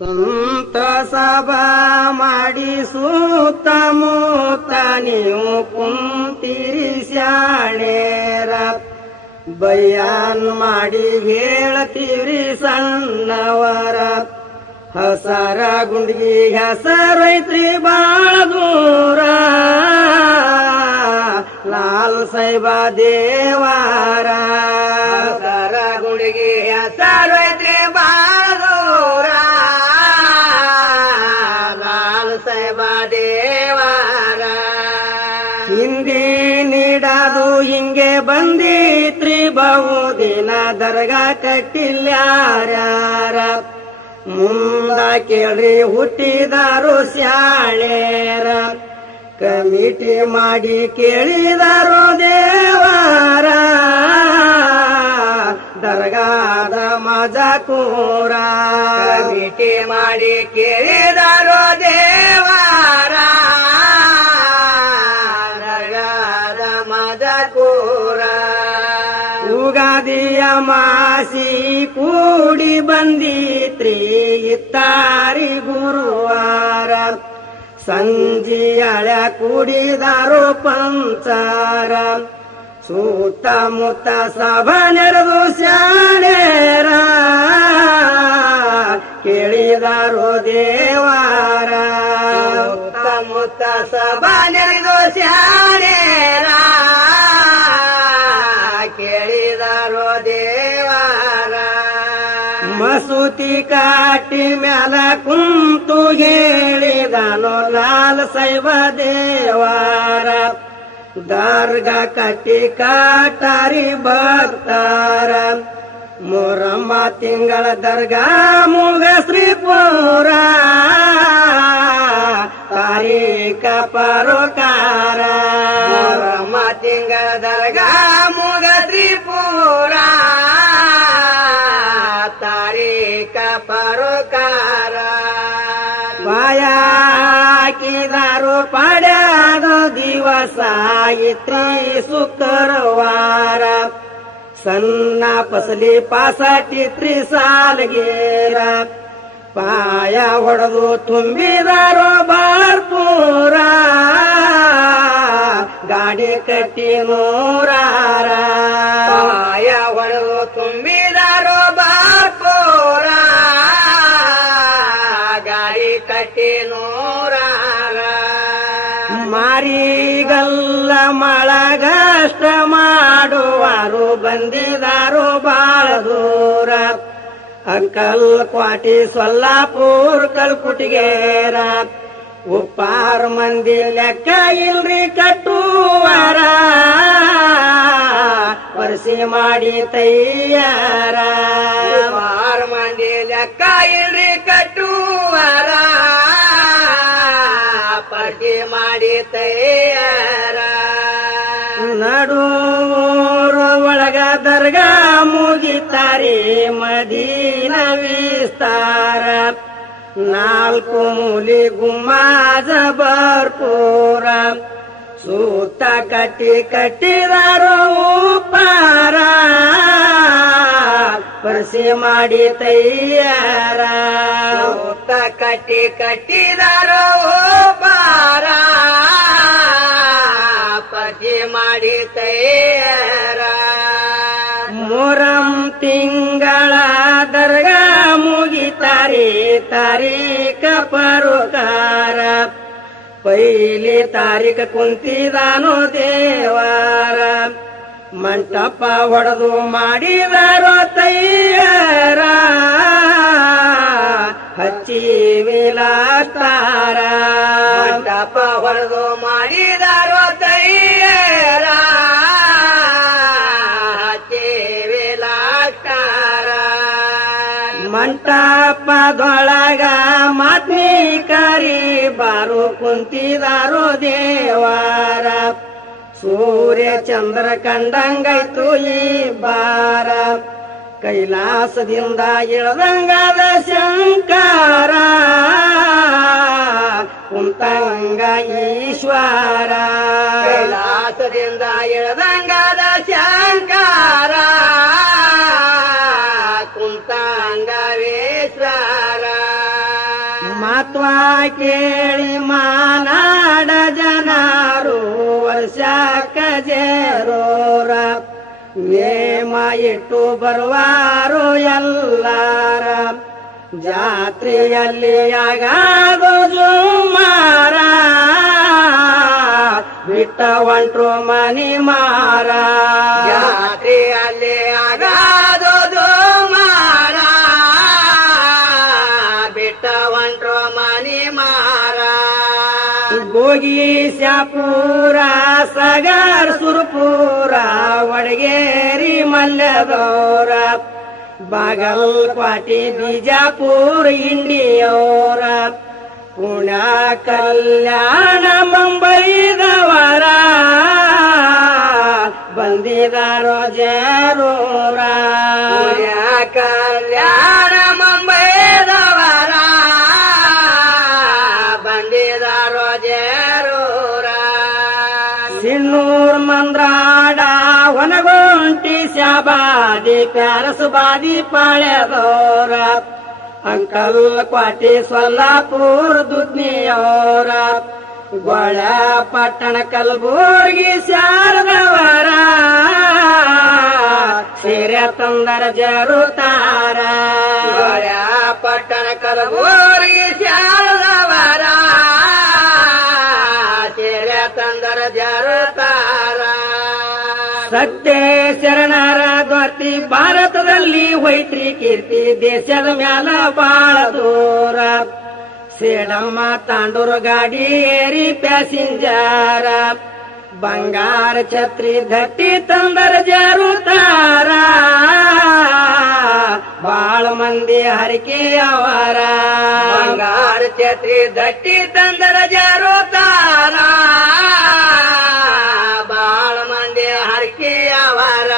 ಸಂತ ಸಭಾ ಮಾಡಿ ಸುತ್ತಮುತ್ತ ನೀವು ಕುಂತಿರಿ ಶಾಣೇರ ಬಯ್ಯಾನ್ ಮಾಡಿ ಹೇಳ್ತೀರಿ ಸಣ್ಣವರ. ಹಸರ ಗುಂಡ್ಗಿ ಹೆಸರೈತ್ರಿ ಬಾಳ ದೂರ. ಲಾಲ್ ಸೈಬ ದೇವಾರ. ಹಸರ ಗುಂಡ್ಗಿ ಹೆಸರೈತ್ರಿ ಬಾಳ ದರ್ಗಾ ಕಟ್ಟಿಲ್ಯಾರ್ಯಾರ ಮುಂದ ಕೇಳಿ ಹುಟ್ಟಿದಾರು ಶಾಳೇರ ಕಮಿಟಿ ಮಾಡಿ ಕೇಳಿದಾರು ದೇವಾರ. ದರ್ಗಾದ ಮಜಕೂರ. ಕಮಿಟಿ ಮಾಡಿ ಕೇಳಿದಾರು ದೇವಾರ. ದರ್ಗಾದ ಮಜಕೂರ. ಯುಗಾದಿಯ ಮಾಸಿ ಕೂಡಿ ಬಂದಿತ್ರಿ, ಇತ್ತಾರಿ ಗುರುವಾರ. ಸಂಜಿಯಳ ಕುಡಿದರು ಪಂಚಾರ ಸುತ್ತಮುತ್ತ ಸಭಾ ನೆರೆದು ಶಾಣೇರ. ಕೇಳಿದಾರು ದೇವಾರ. ಸುತ್ತಮುತ್ತ ಸಭಾ ನೆರೆದು ಶಾಣೇರ. ಕಾಟಿ ಮ್ಯಾಲ ಕುಂತು ಹೇಳಿದನು ಲಾಲ್ ಸೈವ ದೇವಾರ. ದರ್ಗಾ ಕಟ್ಟಿ ಕಾಟಾರಿ ಭಕ್ತಾರ. ಮೊರಮ್ಮ ತಿಂಗಳ ದರ್ಗಾ ಮುಗ ಶ್ರೀಪುರ ತಾರೀಕ ಪರೋಕಾರ. ಮೊರಮ್ಮ ತಿಂಗಳ ದರ್ಗಾ ಮುಗ ಪರೋಕಾರ ಬಾಯಾಕಿದಾರು ಪಡ್ಯಾದ ದಿವಸ ಇತ್ರಿ ಶುಕ್ರವಾರ. ಸಣ್ಣ ಫಸಲಿ ಪಾಸಾಟಿ ತ್ರಿ ಸಾಲಗೇರ. ಪಾಯ ಹೊಡೆದು ತುಂಬಿದಾರೋ ಬಾರ್ಪೂರ. ಗಾಡಿ ಕಟ್ಟಿ ನೂರಾರ. ಪಾಯ ಹೊಡೆದು ಅಂಕಲ್ ಕ್ವಾಟಿ ಸೊಲ್ಲಾಪುರ್ ಕಲ್ಕುಟಿಗೇರ ಉಪ್ಪಾರ ಮಂದಿ ಲೆಕ್ಕ ಇಲ್ರಿ ಕಟ್ಟುವಾರ ವರ್ಷಿ ಮಾಡಿ ತೈಯಾರ. ಉಪ್ಪಾರ ಮಂದಿ ಲೆಕ್ಕ ಇಲ್ರಿ ಕಟ್ಟುವಾರ ಪರ್ಜಿ ಮಾಡಿ ತೈಯಾರ. ನಡೂರು ಒಳಗ ದರ್ಗಾ ಮುಗಿತಾರೆ ಮದೀನ ವಿಸ್ತಾರ ನಾಲ್ಕು ಮೂಲಿ ಗುಮಾಜ ಬರ್ಪೂರ. ಸೂತ ಕಟ್ಟಿ ಕಟ್ಟಿದಾರೋ ಪಾರ ಪರಿಸಿ ಮಾಡಿ ತೈಯಾರ. ಸೂತ ಕಟ್ಟಿ ಕಟ್ಟಿದಾರೋ ಪಾರ ಪತಿ ಮಾಡಿ ತೈಯಾರ. ಮೊರಂ ತಿಂಗಳಾದರ ಮುಗಿತಾರೆ ತಾರೀಕ ಪರುಕಾರ ಪೈಲಿ ತಾರೀಕ ಕುಂತಿದಾನೋ ದೇವಾರ. ಮಂಟಪ ಹೊಡೆದು ಮಾಡಿದಾರೋ ತೈಯಾರ. ಹಚ್ಚಿ ವಿಲಾಸ್ತಾರ. ಮಂಟಪ ಹೊಡೆದು ಮಾಡಿದಾರೋ ಮಂಟಪದೊಳಗ ಮಾತ್ಮಿ ಕರಿ ಬಾರು ಕುಂತಿದಾರೋ ದೇವಾರ. ಸೂರ್ಯ ಚಂದ್ರ ಕಂಡಂಗೈತು ಈ ಬಾರ ಕೈಲಾಸದಿಂದ ಇಳದಂಗದ ಶಂಕರ. ಕುಂತಂಗ ಈಶ್ವರ. ಕೈಲಾಸದಿಂದ ಇಳದಂಗದ ಶಂಕರ. ಕೇಳಿ ಮಾನಾಡ ಜನರು ವರ್ಷ ಜೇರೋರ. ನೇಮ ಇಟ್ಟು ಬರುವಾರು ಎಲ್ಲಾರ. ಜಾತ್ರೆಯಲ್ಲಿ ಆಗಾದು ಮಾರ. ಬಿಟ್ಟ ಒಂಟ್ರು ಮನಿ ಮಾರ. ಜಾತ್ರೆಯಲ್ಲಿ ಆಗಾದೋದು ಶಾಪುರ ಸಗರ್ ಸುರಪುರ ಮಲ್ಲದೋರ ಬಾಗಲ್ ಕ್ವಾಟಿ ಬಿಜಾಪುರ ಇಂಡಿಯೋರ ಪುಣ ಕಲ್ಯಾಣ ಮುಂಬೈದವರ ಬಂದಿದಾರೋ ಜರೋರ. ಪುಣ್ಯ ಸಿನ್ನೂರ್ ಮಂದ್ರಾಡ, ಒನಗೊಂಟಿ ಶಾಬಾದಿ, ಪ್ಯಾರಸು ಬಾದಿ ಪಾಳ್ಯದೋರ. ಅಂಕಲ್ ಕ್ವಾಟಿ ಸೊಲ್ಲಾಪುರ್ ದುದ್ನಿಯೋರ. ಗೊಳ ಪಟ್ಟಣ ಕಲ್ಬುರ್ಗಿ ಶಾರದವರ. ಸೀರೆ ತಂದರ ಜರುತಾರ ಗೊಳ ಪಟ್ಟಣ ಕಲ್ಬುರ್ಗಿ ಶಾರದವರ. ಸೀರೆ ತಂದರ ಜರುತಾರ ಸತ್ಯ ಶರಣರ ದ್ವರ್ತಿ ಭಾರತದಲ್ಲಿ ಹೊಯ್ತ್ರಿ ಕೀರ್ತಿ, ದೇಶದ ಮ್ಯಾಲ ಬಾಳ ದೂರ. ಸೇಡಮ್ಮ ತಾಂಡೂರು ಗಾಡಿ ಏರಿ ಪ್ಯಾಸೆಂಜರ. ಬಂಗಾರ ಛತ್ರಿ ಧಟ್ಟಿ ತಂದರ ಜರುತಾರ ಬಾಳ ಮಂದಿ ಹರಿಕೆ ಅವರ ಬಂಗಾರ ಛತ್ರಿ ಧಟ್ಟಿ ತಂದರ ಜರುತಾರ ಹರಕೆಯವರ.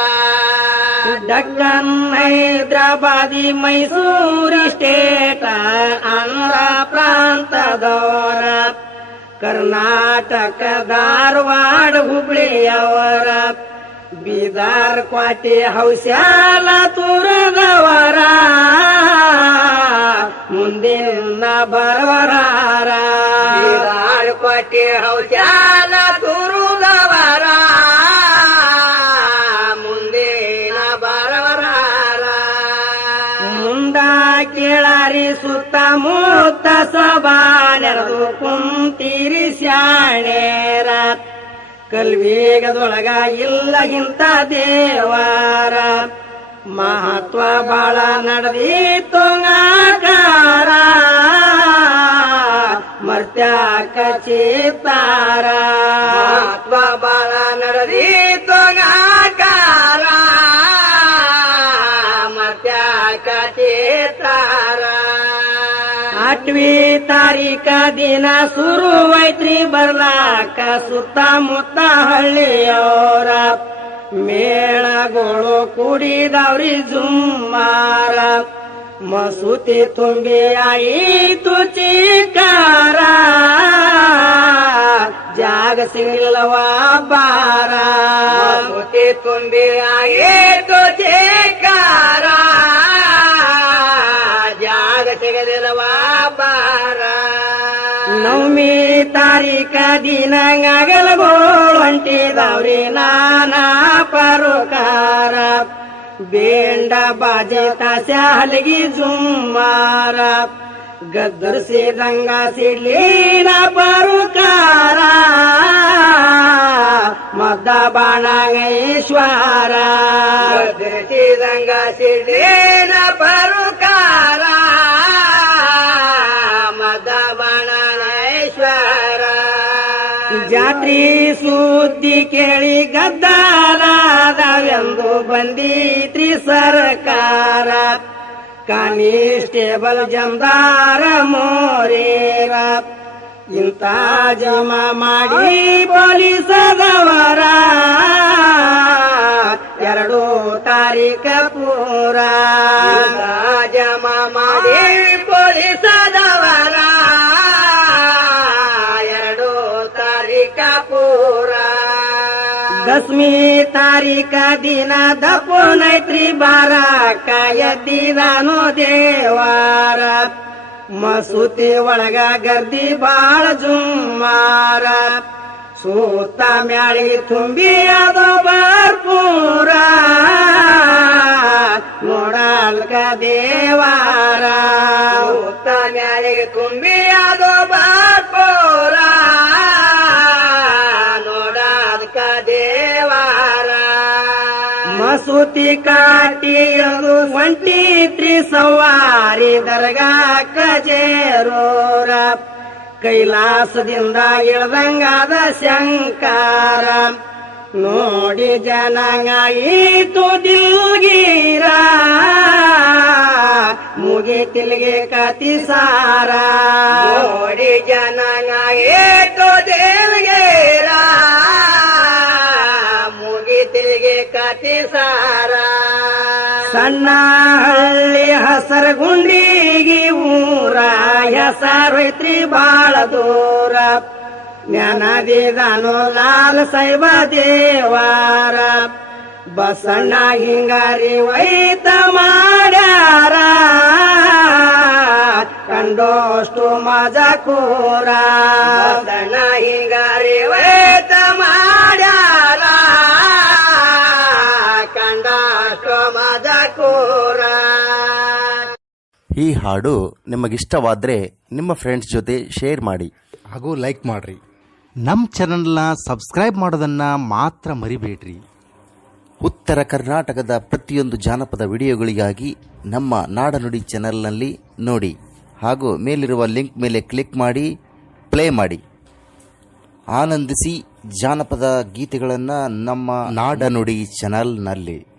ಡಕ್ಕನ್ ಹೈದ್ರಾಬಾದಿ ಮೈಸೂರು ಸ್ಟೇಟ ಆಂಧ್ರ ಪ್ರಾಂತದವರ ಕರ್ನಾಟಕ ಧಾರವಾಡ ಹುಬ್ಳಿಯವರ. ಬೀದಾರ್ ಕ್ವಾಟಿ ಹೌಸ್ಯಾಲ ತುರದವರ. ಮುಂದಿನ ಬರವರಾರ. ಕ್ವಾಟೆ ಹೌಸ್ಯಾಲ ತುರುದವರ ಸುತ್ತಮುತ್ತ ಸಭಾ ಕುಂತಿರಿ ಶಾಣೇರ ಕಲ್ವೇಗದೊಳಗ ಇಲ್ಲ ಇಂಥ ದೇವಾರ. ಮಹತ್ವ ಬಾಳ ನಡೆದೀತು ಆಕಾರ ಮರ್ತ್ಯಾಕ ಚೇತಾರ. ಮಹತ್ವ ಬಾಳ ನಡೆದೀತು ಗಾಕಾರ ಆಟ್ವಿ ತಾರೀಕ ದಿನ ಶುರುವೈತ್ರಿ ಬರ್ಲಾಕ ಸುತ್ತಮುತ್ತ ಹಳ್ಳಿಯವರ ಮೇಳಗಳು ಕುಡಿದವ್ರಿ ಜುಮ್ಮಾರ ಮಸೂತಿ ತುಂಬಿ ಆಯಿತು ಚಿಕಾರ ಜಾಗ ಸಿಗಲಿಲ್ಲವ ಬಾರ ಮಸೂತಿ ತುಂಬಿ ಆಯಿತು ಚೇಕಾರ ನವಮಿ ತಾರೀಕ ದಿನ ಗಗಲಗೋಳು ಹೊಂಟಿದವ್ರಿ ನಾನಾ ಪರೋಕಾರ. ಬೇಂಡ ಬಾಜೆ ತಾಸ ಹಲಗಿ ಜುಮ್ಮಾರ. ಗದ್ದರ್ಸಿದಂಗ ಸಿಡ್ಲಿನ ಪರುಕಾರ. ಮದ್ದ ಬಾಣಗೇಶ್ವರ. ರಂಗ ಸಿಡೇನ ಪರುಕಾರ. ಜಾತ್ರಿ ಸುದ್ದಿ ಕೇಳಿ ಗದ್ದಾಲಾದವೆಂದು ಬಂದಿತ್ರಿ ಸರ್ಕಾರ ಕಾನಿಸ್ಟೇಬಲ್ ಜಮದಾರ ಮೋರೇರ. ಇಂಥ ಜಮ ಮಾಡಿ ಪೊಲೀಸದವರ. ಎರಡು ತಾರೀಖ ಪೂರ. ಜಮ ಮಾಡಿ ಪೊಲೀಸದವರ ದಶಮಿ ತಾರೀಕ ದಿನ ದಪ್ಪನೈತ್ರಿ ಬಾರಾಕ ಎದ್ದಿದಾನು ದೇವಾರ ಮಸೂತಿ ಒಳಗ ಗರ್ದಿ ಬಾಳ ಜುಮ್ಮಾರ ಸೂತ ಮ್ಯಾಳಿ ತುಂಬಿ ಅದು ಬರ್ಪೂರ ನೋಡಲ್ಕ ದೇವಾರ ಸೂತ ಮ್ಯಾಲಿಗೆ ತುಂಬಿ ಮಸೂತಿ ಒಂಟಿ ತ್ರಿಸವಾರಿ ದರ್ಗಾ ಕಜೇರೋರ ಕೈಲಾಸದಿಂದ ಇಳ್ದಂಗಾದ ಶಂಕಾರ. ನೋಡಿ ಜನಾಂಗಾಯಿತು ದಿಲ್ಗೀರ. ಮುಗಿತಿಲ್ಗೆ ಕತಿ ಸಾರ. ನೋಡಿ ಜನನ ಏಟು ದೇಲ್ಗೇರ. ಮುಗಿತಿಗೆ ಕತಿ ಸಾರ. ಸಣ್ಣ ಹಳ್ಳಿ ಹಸರ ಗುಂಡಿಗಿ ಊರ ಹೆಸರೈತ್ರಿ ಬಾಳ ದೂರ. ಜ್ಞಾನದಿದನು ಲಾಲ್ ಸೈಬ ದೇವಾರ. ಬಸಣ್ಣ ಹಿಂಗಾರಿ ವೈತ ಮಾಡ್ಯಾರ. ಕಂಡೋಷ್ಟು ಮಜ ಕೂರ. ಸಣ್ಣ ಹಿಂಗಾರಿ ವೈತ ಮಾಡ್ಯಾರ. ಈ ಹಾಡು ನಿಮಗಿಷ್ಟವಾದರೆ ನಿಮ್ಮ ಫ್ರೆಂಡ್ಸ್ ಜೊತೆ ಶೇರ್ ಮಾಡಿ. ಹಾಗೂ ಲೈಕ್ ಮಾಡಿರಿ. ನಮ್ಮ ಚಾನಲ್ನ ಸಬ್ಸ್ಕ್ರೈಬ್ ಮಾಡೋದನ್ನ ಮಾತ್ರ ಮರಿಬೇಡ್ರಿ. ಉತ್ತರ ಕರ್ನಾಟಕದ ಪ್ರತಿಯೊಂದು ಜಾನಪದ ವಿಡಿಯೋಗಳಿಗಾಗಿ ನಮ್ಮ ನಾಡನುಡಿ ಚಾನೆಲ್ನಲ್ಲಿ ನೋಡಿ. ಹಾಗೂ ಮೇಲಿರುವ ಲಿಂಕ್ ಮೇಲೆ ಕ್ಲಿಕ್ ಮಾಡಿ ಪ್ಲೇ ಮಾಡಿ. ಆನಂದಿಸಿ ಜಾನಪದ ಗೀತೆಗಳನ್ನು ನಮ್ಮ ನಾಡನುಡಿ ಚಾನೆಲ್ನಲ್ಲಿ